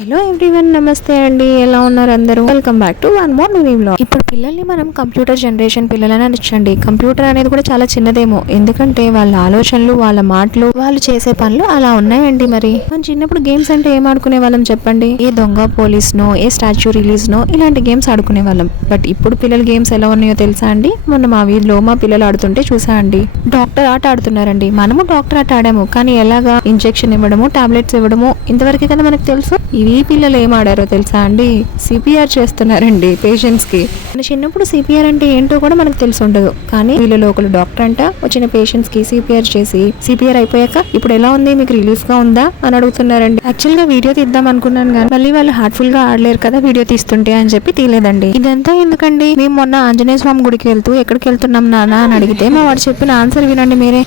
Hello everyone, నమస్తే అండి. ఎలా ఉన్నారు అందరూ? Welcome back to one more new vlog. ఇప్పుడు పిల్లల్ని మనం కంప్యూటర్ జనరేషన్ పిల్లలని అనొచ్చండి. కంప్యూటర్ అనేది కూడా చాలా చిన్నదేమో, ఎందుకంటే వాళ్ళ ఆలోచనలు, వాళ్ళ మాటలు, వాళ్ళు చేసే పనులు అలా ఉన్నాయండి. మరి మనం చిన్నప్పుడు గేమ్స్ అంటే ఏం ఆడుకునే వాళ్ళం చెప్పండి? ఏ దొంగ పోలీస్ నో, ఏ స్టాచ్యూ రిలీజ్ నో, ఇలాంటి గేమ్స్ ఆడుకునే వాళ్ళం. బట్ ఇప్పుడు పిల్లల గేమ్స్ ఎలా ఉన్నాయో తెలుసా అండి? మొన్న మా వీధిలో మా పిల్లలు ఆడుతుంటే చూసా అండి. డాక్టర్ ఆట ఆడుతున్నారండి. మనము డాక్టర్ ఆట ఆడాము, కానీ ఎలాగా? ఇంజెక్షన్ ఇవ్వడము, టాబ్లెట్స్ ఇవ్వడము, ఇంతవరకే కదా మనకు తెలుసు. ఈ పిల్లలు ఏం ఆడారో తెలుసా అండి? సిపిఆర్ చేస్తున్నారండి పేషెంట్స్ కి. మన చిన్నప్పుడు సిపిఆర్ అంటే ఏంటో కూడా మనకు తెలిసి ఉండదు, కానీ వీళ్ళలో ఒకరు డాక్టర్ అంట వచ్చిన పేషెంట్స్ కి సిపిఆర్ చేసి, సిపిఆర్ అయిపోయాక ఇప్పుడు ఎలా ఉంది, మీకు రిలీఫ్ గా ఉందా అని అడుగుతున్నారండి. యాక్చువల్ గా వీడియో తీద్దాం అనుకున్నాను, కానీ మళ్ళీ వాళ్ళు హార్ట్ఫుల్ గా ఆడలేరు కదా వీడియో తీస్తుంటే అని చెప్పి తీయలేదండి. ఇదంతా ఎందుకండి? మేము మొన్న ఆంజనేయ స్వామి గుడికి వెళ్తూ ఎక్కడికి వెళ్తున్నాం నాన్న అని అడిగితే మా వాడు చెప్పిన ఆన్సర్ వినండి మీరే.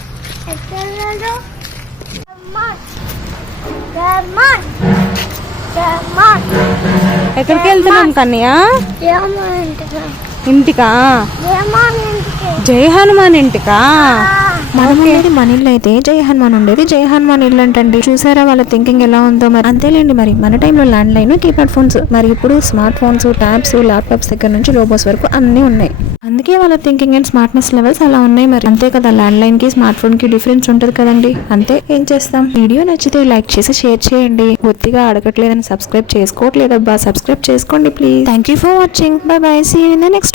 ఎక్కడికి వెళ్తున్నాం కన్యా? ఇంటికా? జై హనుమాన్ ఇంటికా? మనం ఉండేది మన ఇల్లు అయితే జై హనుమాన్ ఉండేది జై హనుమాన్ ఇల్లు అంటండి. చూసారా వాళ్ళ థింకింగ్ ఎలా ఉందో? మరి అంతేలేండి. మరి మన టైంలో ల్యాండ్ లైన్, కీప్యాడ్ ఫోన్స్, మరి ఇప్పుడు స్మార్ట్ ఫోన్స్, ట్యాబ్స్, ల్యాప్టాప్స్ దగ్గర నుంచి రోబోస్ వరకు అన్ని ఉన్నాయి. అందుకే వాళ్ళ థింకింగ్ అండ్ స్మార్ట్నెస్ లెవెల్స్ అలా ఉన్నాయి. మరి అంతే కదా, ల్యాండ్ లైన్ కి స్మార్ట్ ఫోన్ కి డిఫరెన్స్ ఉంటది కదండి. అంతే, ఏం చేస్తాం. వీడియో నచ్చితే లైక్ చేసి షేర్ చేయండి. ఒత్తిగా అడగట్లేదని సబ్స్క్రైబ్ చేసుకోవట్లేదబ్బా, సబ్స్క్రైబ్ చేసుకోండి please. Thank you for watching. Bye bye, see you in the next.